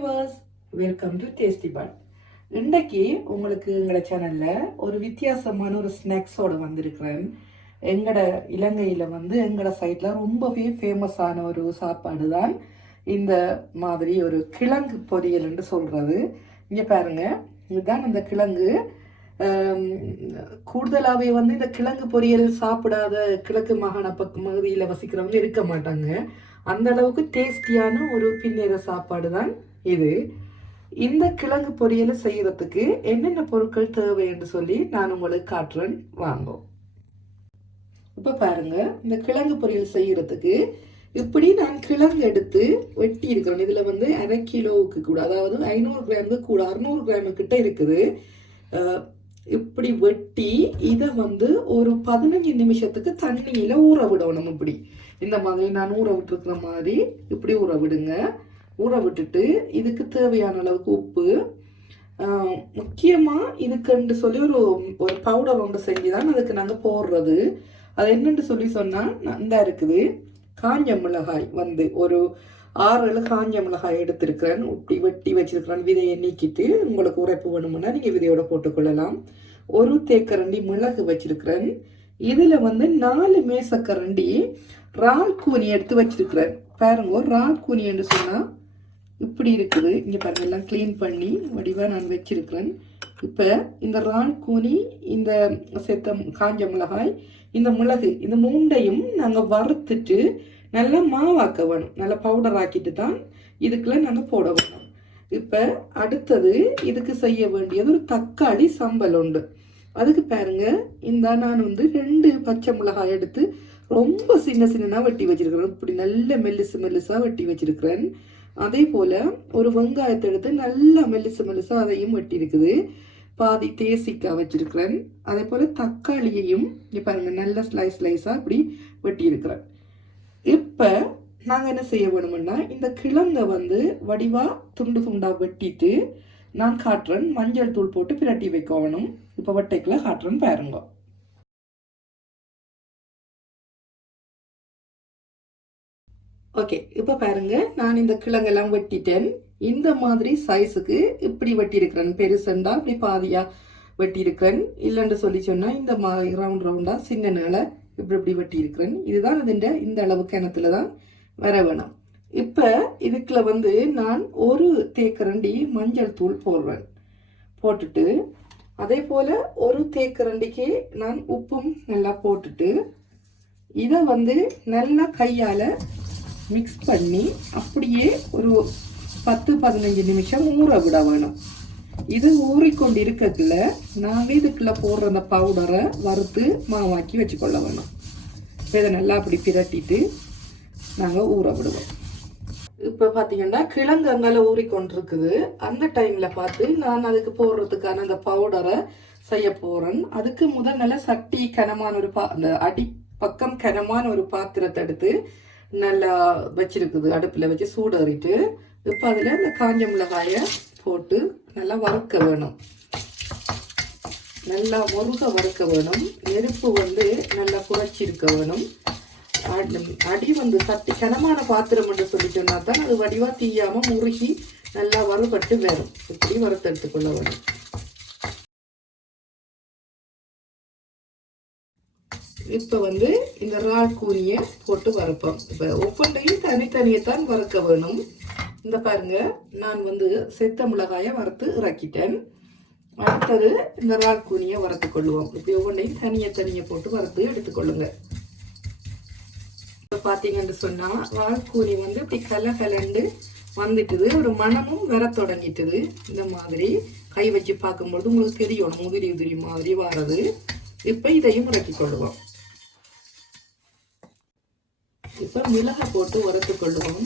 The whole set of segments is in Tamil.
Viewers, welcome to tasty but. இன்றைக்கு உங்களுக்கு எங்களோட சேனலில் ஒரு வித்தியாசமான ஒரு ஸ்நாக்ஸோடு வந்திருக்கிறேன். எங்களோட இலங்கையில் எங்களோட சைடில் ரொம்பவே ஃபேமஸான ஒரு சாப்பாடு தான் இந்த மாதிரி ஒரு கிழங்கு பொரியல் என்று சொல்கிறது. இங்கே பாருங்கள், இதுதான் இந்த கிழங்கு. கூடுதலாகவே இந்த கிழங்கு பொரியல் சாப்பிடாத கிழக்கு மாகாண பகுதியில் வசிக்கிறவங்க இருக்க மாட்டாங்க. அந்த அளவுக்கு டேஸ்டியான ஒரு பின்னேற சாப்பாடு தான் இது. இந்த கிழங்கு பொரியலை செய்யறதுக்கு என்னென்ன பொருட்கள் தேவை என்று சொல்லி நான் உங்களுக்கு காட்டுறேன், வாங்கும். இப்போ பாருங்க, இந்த கிழங்கு பொரியல் செய்யறதுக்கு இப்படி நான் கிழங்கு எடுத்து வெட்டி இருக்கிறேன். இதுல 1/2 கிலோவுக்கு கூட, அதாவது 500 கிராமுக்கு கூட 600 கிராமு கிட்ட இருக்குது. இப்படி வெட்டி இதை ஒரு 15 நிமிஷத்துக்கு தண்ணியில ஊற விடணும். இப்படி இந்த மாதிரி நான் ஊற விட்டுருக்கிற மாதிரி இப்படி ஊற விடுங்க. ஊற விட்டுட்டு இதுக்கு தேவையான அளவுக்கு உப்பு, முக்கியமா இதுக்குன்னு சொல்லி ஒரு பவுடர் ஒன்று செஞ்சுதான் அதுக்கு நாங்கள் போடுறது. அது என்னன்னு சொல்லி சொன்னா, இந்த இருக்குது காஞ்ச மிளகாய் ஒரு 6-7 காஞ்ச மிளகாய் எடுத்திருக்கிறேன். இப்படி வெட்டி வச்சிருக்கிறேன். விதையை நீக்கிட்டு உங்களுக்கு உரைப்பு வேணும்னா நீங்க விதையோட போட்டுக்கொள்ளலாம். ஒரு தேக்கரண்டி மிளகு வச்சிருக்கிறேன். இதுல 4 மேசக்கரண்டி இறால் கூனி எடுத்து வச்சிருக்கிறேன். பாருங்க, இறால் கூனி என்று சொன்னா இப்படி இருக்குது. இங்க பாருங்க, எல்லாம் கிளீன் பண்ணி வடிவா நான் வச்சிருக்கிறேன். இப்ப இந்த இறால் கூனி, இந்த காஞ்ச மிளகாய், இந்த மிளகு, இந்த 3ஐயும் நாங்க வறுத்துட்டு நல்லா மாவாக்க வேணும். நல்லா பவுடர் ஆக்கிட்டு தான் இதுக்குள்ள நாங்க போட வேணும். இப்ப அடுத்தது இதுக்கு செய்ய வேண்டியது ஒரு தக்காளி சம்பல் உண்டு. அதுக்கு பாருங்க, இந்த நான் 2 பச்சை மிளகாய் எடுத்து ரொம்ப சின்ன வெட்டி வச்சிருக்கிறேன். இப்படி நல்ல மெல்லிசா வெட்டி வச்சிருக்கிறேன். அதே போல ஒரு வெங்காயத்தை எடுத்து நல்லா மெல்லிசா அதையும் வெட்டி இருக்குது. பாதி தேசிக்காய் வச்சிருக்கிறேன். அதே போல தக்காளியையும் இங்க பாருங்க நல்ல ஸ்லைஸா இப்படி வெட்டி இருக்கிறேன். இப்ப நாங்க என்ன செய்ய வேணும்னா, இந்த கிழங்க வடிவா துண்டா வெட்டிட்டு நான் காட்டுறேன். மஞ்சள் தூள் போட்டு பிரட்டி வைக்கணும். இப்ப வட்டைக்குள்ள காட்டுறேன், பாருங்க. ஓகே, இப்ப பாருங்க, நான் இந்த கிழங்கெல்லாம் வெட்டிட்டேன். இந்த மாதிரி சைஸுக்கு இப்படி வெட்டி இருக்கிறேன். பெருசண்டா இப்படி பாதியா வெட்டி இருக்கிறேன். இல்லைன்னு சொல்லி சொன்னா இந்த மாதிரி ரவுண்டா சின்ன நாளை இப்படி வெட்டி இருக்கிறேன். இதுதான் இந்த அளவு கிணத்துல தான் வர வேணும். இப்ப இதுக்குள்ள நான் ஒரு தேக்கரண்டி மஞ்சள் தூள் போடுறேன். போட்டுட்டு அதே போல ஒரு தேக்கரண்டிக்கு நான் உப்பும் நல்லா போட்டுட்டு இதை நல்லா கையால மிக்ஸ் பண்ணி அப்படியே ஒரு 10-15 நிமிஷம் ஊற விட வேணும். இது ஊறிக்கொண்டு இருக்கக்குள்ள நாங்கள் இதுக்குள்ள போடுற அந்த பவுடரை வறுத்து மாவாக்கி வச்சுக்கொள்ள வேணும். இதை நல்லா அப்படி பிரட்டிட்டு நாங்கள் ஊற விடுவோம். இப்போ பார்த்தீங்கன்னா கிழங்கு அங்கால ஊறிக்கொண்டிருக்குது. அந்த டைமில் பார்த்து நான் அதுக்கு போடுறதுக்கான அந்த பவுடரை செய்ய போகிறேன். அதுக்கு முதல் நல்லா சட்டி கனமான அந்த அடி பக்கம் கனமான ஒரு பாத்திரத்தை எடுத்து நல்லா வச்சிருக்குது. அடுப்பில் வச்சு சூடறிட்டு இப்போ அதில் அந்த காஞ்ச மிளகாயை போட்டு நல்லா வறுக்க வேணும். நல்லா முருக வறுக்க வேணும். நெருப்பு நல்லா குறைச்சிருக்க வேணும். அடி சட்டி கனமான பாத்திரம் என்று சொல்லி சொன்னா தான் அது வடிவா தீயாம முருகி நல்லா வறுபட்டு வரும். இப்படி வறுத்து எடுத்துக்கொள்ள வேணும். இப்ப இந்த இறால் கூனியை போட்டு வறுப்போம். இப்ப ஒவ்வொன்றையும் தனித்தனியத்தான் வறுக்க வேணும். இந்த பாருங்க, நான் செத்த மிளகாயை வறுத்து இறக்கிட்டேன். அடுத்தது இந்த இறால் கூனியை வறுத்து கொள்ளுவோம். இப்படி ஒவ்வொன்றையும் தனியை போட்டு வறுத்து எடுத்துக்கொள்ளுங்க. பாத்தீங்கன்னு சொன்னா இறால் கூனி இப்படி கலண்டு வந்துட்டுது. ஒரு மணமும் வர தொடங்கிட்டுது. இந்த மாதிரி கை வச்சு பார்க்கும்போது உங்களுக்கு தெரியும் உதிரி மாதிரி வாரது. இப்ப இதையும் இறக்கி கொள்ளுவோம். இப்ப மிளகை போட்டு வறுத்து கொள்ளுவோம்.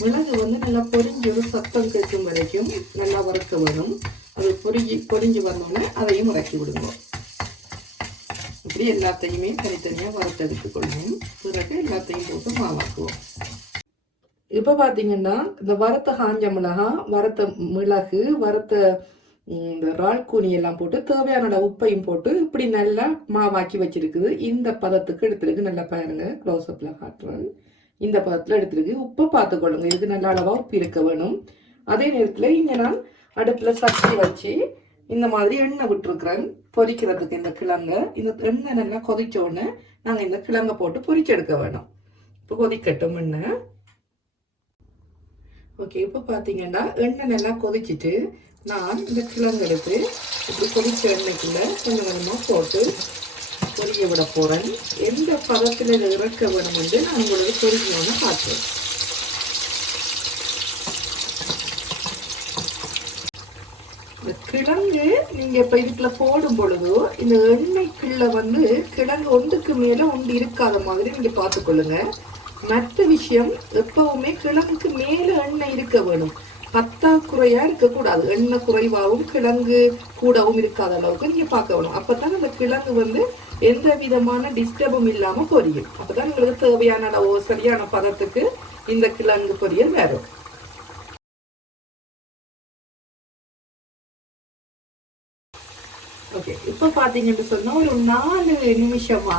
மிளகு நல்லா பொரிஞ்சு ஒரு சத்தம் கேட்கும் வரைக்கும் நல்லா வறுக்க வேணும். அது பொரிஞ்சு வந்தோடனே அதையும் இறக்கி விடுவோம். இப்படி எல்லாத்தையுமே தனித்தனியா வறுத்து எடுத்துக்கொள்வோம். பிறகு எல்லாத்தையும் போட்டு மாவாக்குவோம். இப்ப பாத்தீங்கன்னா இந்த வறுத்த காஞ்ச மிளகா, வறுத்த மிளகு, வறுத்த இந்த இறால் கூனி எல்லாம் போட்டு தேவையான உப்பையும் போட்டு இப்படி நல்லா மாவாக்கி வச்சிருக்குது. இந்த பதத்துக்கு எடுத்துருக்கு. நல்லா பாருங்க, க்ளோஸ் அப்ல காட்டுறேன். இந்த பதத்துல எடுத்துருக்கு. உப்பை பார்த்துக்கொள்ளுங்க. இதுக்கு நல்ல அளவா உப்பு இருக்க வேணும். அதே நேரத்தில் இங்கே நான் அடுப்பில் சட்டி வச்சு இந்த மாதிரி எண்ணெய் விட்டுருக்குறேன் பொரிக்கிறதுக்கு. இந்த கிழங்க இந்த எண்ணெய் நல்லா கொதிச்சோடனே நாங்கள் இந்த கிழங்கை போட்டு பொரிச்செடுக்க வேணும். இப்போ கொதிக்கட்டும் எண்ணெய். ஓகே, இப்போ பார்த்தீங்கன்னா எண்ணெய் நல்லா கொதிச்சுட்டு நான் இந்த கிழங்கு எடுத்து இப்படி கொதிச்ச எண்ணெய்க்குள்ள கொஞ்சம் கொஞ்சமாக போட்டு பொரிய விட போகிறேன். எந்த பதத்தில் இதை இறக்க வேணும் வந்து நான் உங்களுக்கு பொரிக்கணும்னு பார்த்தேன். இந்த கிழங்கு நீங்கள் இப்போ இதுக்குள்ள போடும் பொழுதோ இந்த எண்ணெய்க்குள்ள வந்து கிழங்கு ஒன்றுக்கு மேலே ஒன்று இருக்காத மாதிரி நீங்கள் பார்த்துக்கொள்ளுங்க. மற்ற விஷயம் எப்பவுமே கிழங்குக்கு மேலே எண்ணெய் இருக்க வேணும். பத்தாக்குறையா இருக்கக்கூடாது. எண்ணெய் குறைவாகவும் கிழங்கு கூடவும் இருக்காத அளவுக்கு நீங்க பார்க்க வேணும். அப்பதான் அந்த கிழங்கு வந்து எந்த விதமான டிஸ்டர்பும் இல்லாம பொரியும். அப்பதான் உங்களுக்கு தேவையான அளவு சரியான பதத்துக்கு இந்த கிழங்கு பொரியல் வரும். ஓகே, இப்போ பார்த்தீங்கன்னு சொன்னா ஒரு 4 நிமிஷமா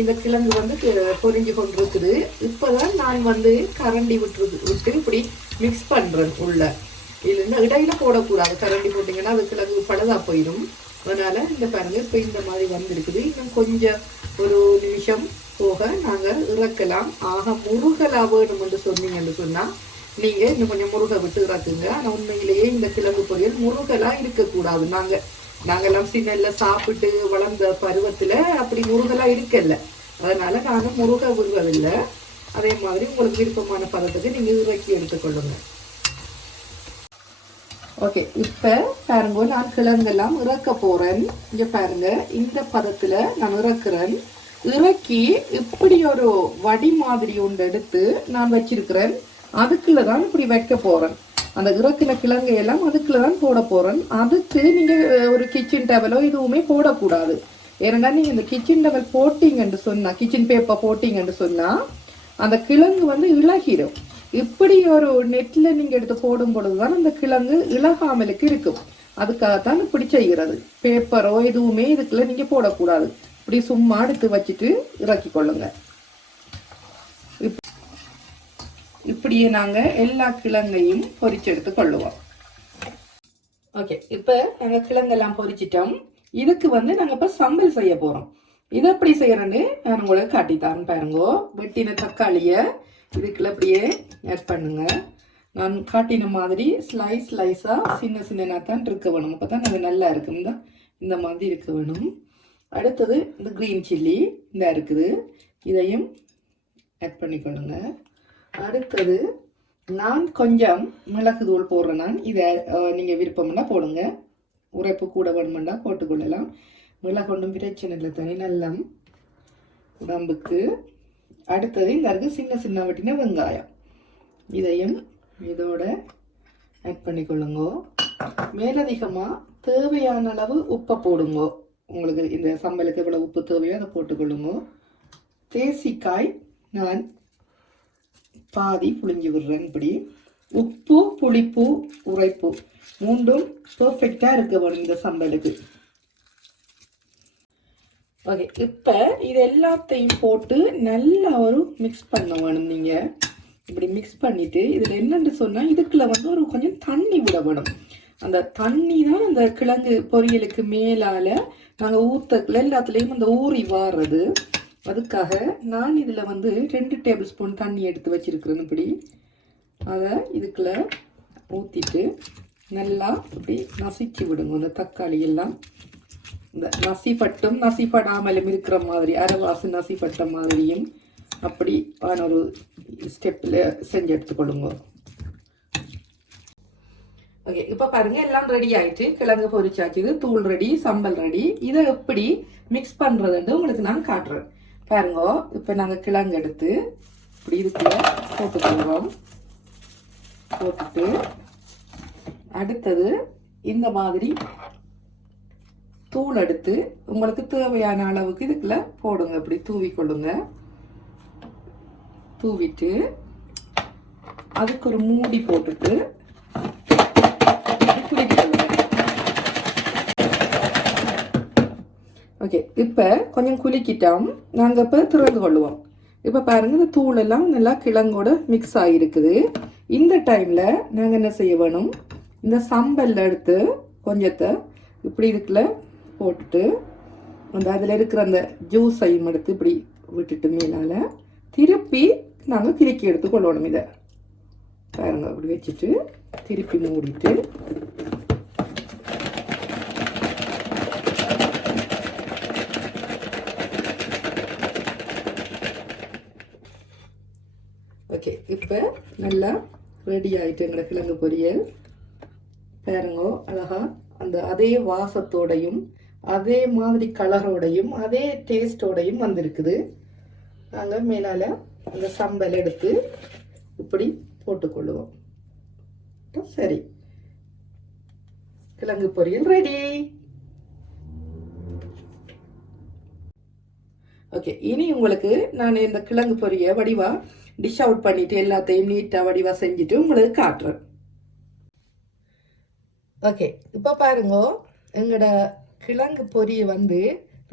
இந்த கிழங்கு வந்து பொரிஞ்சு கொண்டிருக்குது. இப்போதான் நான் வந்து கரண்டி விட்டு இப்படி மிக்ஸ் பண்ணுறேன் உள்ள. இல்லைன்னா இடையில போடக்கூடாது. கரண்டி போட்டிங்கன்னா அது கிழங்கு பழுதா போயிடும். அதனால இந்த பாருங்க இப்போ இந்த மாதிரி வந்திருக்குது. இன்னும் கொஞ்சம் ஒரு நிமிஷம் போக நாங்கள் இறக்கலாம். ஆக முருகலா வேணும் என்று சொன்னீங்கன்னு சொன்னால் நீங்கள் இன்னும் கொஞ்சம் முருகை விட்டு இறக்குங்க. ஆனால் உண்மையிலேயே இந்த கிழங்கு பொரியல் முருகலா இருக்கக்கூடாது. நாங்கெல்லாம் சின்னல்ல சாப்பிட்டு வளர்ந்த பருவத்தில் அப்படி முருகலா இருக்கல. அதனால நாங்கள் முருகை விடுவதில்லை. அதே மாதிரி உங்களுக்கு விருப்பமான பதத்துக்கு நீங்கள் இறக்கி எடுத்துக்கொள்ளுங்க. ஓகே, இப்போ பாருங்க நான் கிழங்கெல்லாம் இறக்க போகிறேன். இங்கே பாருங்க இந்த பதத்தில் நான் இறக்குறேன். இறக்கி இப்படி ஒரு வடி மாதிரி ஒன்று எடுத்து நான் வச்சிருக்கிறேன். அதுக்குள்ள தான் இப்படி வைக்க போகிறேன். அந்த இறக்கின கிழங்கையெல்லாம் அதுக்குள்ள தான் போட போகிறேன். அதுக்கு நீங்கள் ஒரு கிச்சன் டவலோ எதுவுமே போடக்கூடாது. ஏன்னா நீங்கள் இந்த கிச்சன் டவல் போட்டிங்கன்னு சொன்னால், கிச்சன் பேப்பர் போட்டிங்கன்னு சொன்னால் அந்த கிழங்கு வந்து இழகிடும். இப்படி ஒரு நெட்டில் நீங்கள் எடுத்து போடும் பொழுதுதான் அந்த கிழங்கு இழகாமலுக்கு இருக்கும். அதுக்காகத்தான் இப்படி செய்கிறது. பேப்பரோ எதுவுமே இதுக்குள்ள நீங்கள் போடக்கூடாது. இப்படி சும்மா எடுத்து வச்சுட்டு இறக்கி கொள்ளுங்க. இப்படியே நாங்கள் எல்லா கிழங்கையும் பொரிச்செடுத்து கொள்ளுவோம். ஓகே, இப்போ நாங்கள் கிழங்கெல்லாம் பொரிச்சிட்டோம். இதுக்கு வந்து நாங்கள் இப்போ சம்பல் செய்ய போகிறோம். இதை எப்படி செய்யறேன்னு நான் உங்களுக்கு காட்டித்தாரேன். பாருங்கோ, வெட்டின தக்காளியை இதுக்குள்ள அப்படியே ஆட் பண்ணுங்க. நான் காட்டின மாதிரி ஸ்லைஸாக சின்ன தான் இருக்க வேணும். அப்போ தான் அது நல்லா இருக்கும். இந்த மாதிரி இருக்க வேணும். அடுத்தது இந்த க்ரீன் சில்லி இந்த இருக்குது. இதையும் ஆட் பண்ணிக்கொள்ளுங்க. அடுத்தது நான் கொஞ்சம் மிளகு தூள் போடுறேன். நான் இதை நீங்கள் விருப்பம்னா போடுங்க. உரைப்பு கூட வேணுமெண்டா போட்டுக்கொள்ளலாம். மிளகு ஒன்றும் பிரச்சனை இல்லை, தனி நல்லம் உடம்புக்கு. அடுத்தது இந்த இருக்கு சின்ன வெட்டின வெங்காயம். இதையும் இதோட ஆட் பண்ணிக்கொள்ளுங்க. மேலதிகமாக தேவையான அளவு உப்பை போடுங்க. உங்களுக்கு இந்த சம்பலுக்கு எவ்வளோ உப்பு தேவையோ அதை போட்டுக்கொள்ளுங்க. தேசிக்காய் நான் பாதி புளிஞ்சு விடுறேன். இப்படி உப்பு, புளிப்பு, உரைப்பு மூன்றும் பெர்ஃபெக்டாக இருக்க வேணும் இந்த சம்பலுக்கு. ஓகே, இப்போ இது எல்லாத்தையும் போட்டு நல்லா ஒரு மிக்ஸ் பண்ண வேணும். நீங்கள் இப்படி மிக்ஸ் பண்ணிவிட்டு இதில் என்னென்னு சொன்னால் இதுக்குள்ள வந்து ஒரு கொஞ்சம் தண்ணி விட வேணும். அந்த தண்ணி தான் அந்த கிழங்கு பொரியலுக்கு மேலால் நாங்கள் ஊற்றக்குள்ள எல்லாத்துலேயும் அந்த ஊறி வாடுறது. அதுக்காக நான் இதில் வந்து 2 டேபிள் ஸ்பூன் தண்ணி எடுத்து வச்சிருக்கிறேன். இப்படி அதை இதுக்குள்ள ஊற்றிட்டு நல்லா இப்படி நசிச்சு விடுங்க. அந்த தக்காளி எல்லாம் இந்த நசிப்பட்டும் நசிப்படாமலும் இருக்கிற மாதிரி, அரைவாசு நசிப்பட்ட மாதிரியும் அப்படி ஆன ஒரு ஸ்டெப்பில் செஞ்சு எடுத்துக்கொள்ளுங்க. ஓகே, இப்போ பாருங்க எல்லாம் ரெடி ஆயிட்டு. கிழங்கு பொரிச்சாச்சு, தூள் ரெடி, சம்பல் ரெடி. இதை எப்படி மிக்ஸ் பண்ணுறதுன்னு உங்களுக்கு நான் காட்டுறேன். பாருங்க, இப்போ நாங்கள் கிழங்கு எடுத்து இப்படி இதுக்குள்ள போட்டுக்கொள்கிறோம். போட்டுட்டு அடுத்தது இந்த மாதிரி தூள் எடுத்து உங்களுக்கு தேவையான அளவுக்கு இதுக்குள்ள போடுங்க. இப்படி தூவிக்கொள்ளுங்க. தூவிட்டு அதுக்கு ஒரு மூடி போட்டுட்டு ஓகே, இப்போ கொஞ்சம் குலுக்கிட்டோம். நாங்கள் இப்போ திறந்து கொள்ளுவோம். இப்போ பாருங்க, இந்த தூள் எல்லாம் நல்லா கிழங்கோட மிக்ஸ் ஆகிருக்குது. இந்த டைமில் நாங்கள் என்ன செய்ய வேணும், இந்த சம்பல்ல எடுத்து கொஞ்சத்தை இப்படி இதுக்குள்ள போட்டுட்டு அந்த அதில் இருக்கிற அந்த ஜூஸையும் எடுத்து இப்படி விட்டுட்டு மேலால் திருப்பி நாங்கள் கிறுக்கி எடுத்து கொள்ளணும். இதை பாருங்க அப்படி வச்சுட்டு திருப்பி மூடிட்டு ஓகே. இப்போ நல்லா ரெடி ஆகிட்டு எங்களை கிழங்கு பொரியல் பாருங்கோ. அழகா அந்த அதே வாசத்தோடையும் அதே மாதிரி கலரோடையும் அதே டேஸ்டோடையும் வந்திருக்குது. நாங்கள் மேலால் அந்த சம்பல் எடுத்து இப்படி போட்டுக்கொள்ளுவோம். சரி, கிழங்கு பொரியல் ரெடி. ஓகே, இனி உங்களுக்கு நான் இந்த கிழங்கு பொரிய வடிவா டிஷ் அவுட் பண்ணிட்டு எல்லாத்தையும் நீட்டாக வடிவா செஞ்சுட்டு உங்களுக்கு காட்டுறேன். ஓகே, இப்போ பாருங்க எங்களோட கிழங்கு பொரிய வந்து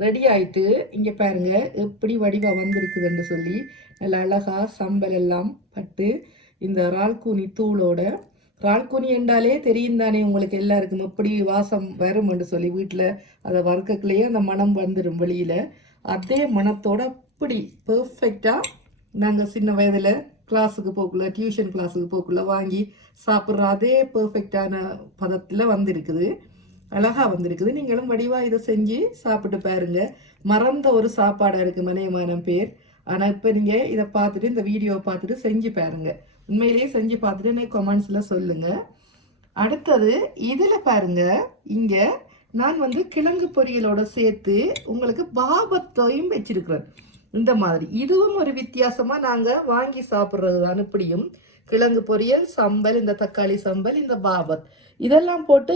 ரெடி ஆயிட்டு. இங்கே பாருங்க எப்படி வடிவா வந்திருக்குதுன்னு சொல்லி நல்லா அழகா சம்பல் எல்லாம் பட்டு இந்த ரால்கூனி தூளோட. ரால்கூனி என்றாலே தெரியும் தானே உங்களுக்கு எல்லாருக்கும் எப்படி வாசம் வரும்னு சொல்லி வீட்டில் அதை வறுக்கக்குள்ளேயே அந்த மனம் வந்துடும் வெளியில். அதே மனத்தோட அப்படி பர்ஃபெக்டாக நாங்கள் சின்ன வயதில் கிளாஸுக்கு போக்குள்ள டியூஷன் கிளாஸுக்கு போக்குள்ள வாங்கி சாப்பிட்ற அதே பர்ஃபெக்டான பதத்தில் வந்திருக்குது. அழகாக வந்திருக்குது. நீங்களும் வடிவாக இதை செஞ்சு சாப்பிட்டு பாருங்க. மறந்த ஒரு சாப்பாடாக இருக்குது மனையமான பேர். ஆனால் இப்போ நீங்கள் இதை பார்த்துட்டு இந்த வீடியோவை பார்த்துட்டு செஞ்சு பாருங்க. உண்மையிலேயே செஞ்சு பார்த்துட்டு எனக்கு கமெண்ட்ஸில் சொல்லுங்கள். அடுத்தது இதில் பாருங்க, இங்கே நான் வந்து கிழங்கு பொரியலோட சேர்த்து உங்களுக்கு பாபத்தையும் வச்சிருக்கிறேன். இந்த மாதிரி இதுவும் ஒரு வித்தியாசமாக நாங்கள் வாங்கி சாப்பிட்றது தான். இப்படியும் கிழங்கு பொரியல், சம்பல், இந்த தக்காளி சம்பல், இந்த பாபத் இதெல்லாம் போட்டு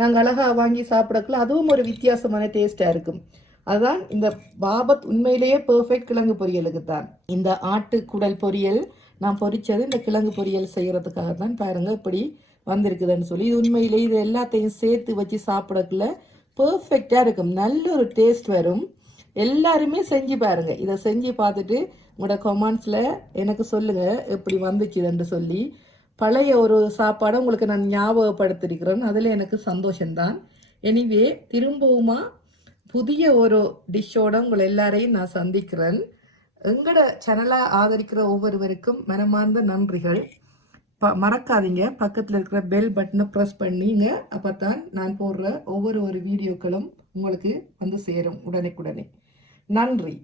நாங்கள் அழகாக வாங்கி சாப்பிடக்குள்ள அதுவும் ஒரு வித்தியாசமான டேஸ்டாக இருக்கும். அதுதான் இந்த பாபத் உண்மையிலேயே பெர்ஃபெக்ட் கிழங்கு பொரியலுக்கு தான். இந்த ஆட்டு குடல் பொரியல் நான் பொரிச்சது இந்த கிழங்கு பொரியல் செய்கிறதுக்காக தான். பாருங்க இப்படி வந்திருக்குதுன்னு சொல்லி இது உண்மையிலேயே இது எல்லாத்தையும் சேர்த்து வச்சு சாப்பிடக்குள்ள பெர்ஃபெக்டாக இருக்கும். நல்ல ஒரு டேஸ்ட் வரும். எல்லாருமே செஞ்சு பாருங்க. இதை செஞ்சு பார்த்துட்டு உங்களோட கமெண்ட்ஸில் எனக்கு சொல்லுங்கள் எப்படி வந்துச்சுன்னு சொல்லி. பழைய ஒரு சாப்பாடை உங்களுக்கு நான் ஞாபகப்படுத்திருக்கிறேன். அதில் எனக்கு சந்தோஷம்தான். எனிவே திரும்பவுமா புதிய ஒரு டிஷ்ஷோட உங்களை எல்லாரையும் நான் சந்திக்கிறேன். எங்களோட சேனலை ஆதரிக்கிற ஒவ்வொருவருக்கும் மனமார்ந்த நன்றிகள். மறக்காதீங்க பக்கத்தில் இருக்கிற பெல் பட்டனை ப்ரெஸ் பண்ணிங்க. அப்போ தான் நான் போடுற ஒவ்வொரு வீடியோக்களும் உங்களுக்கு வந்து சேரும் உடனே. நன்றி.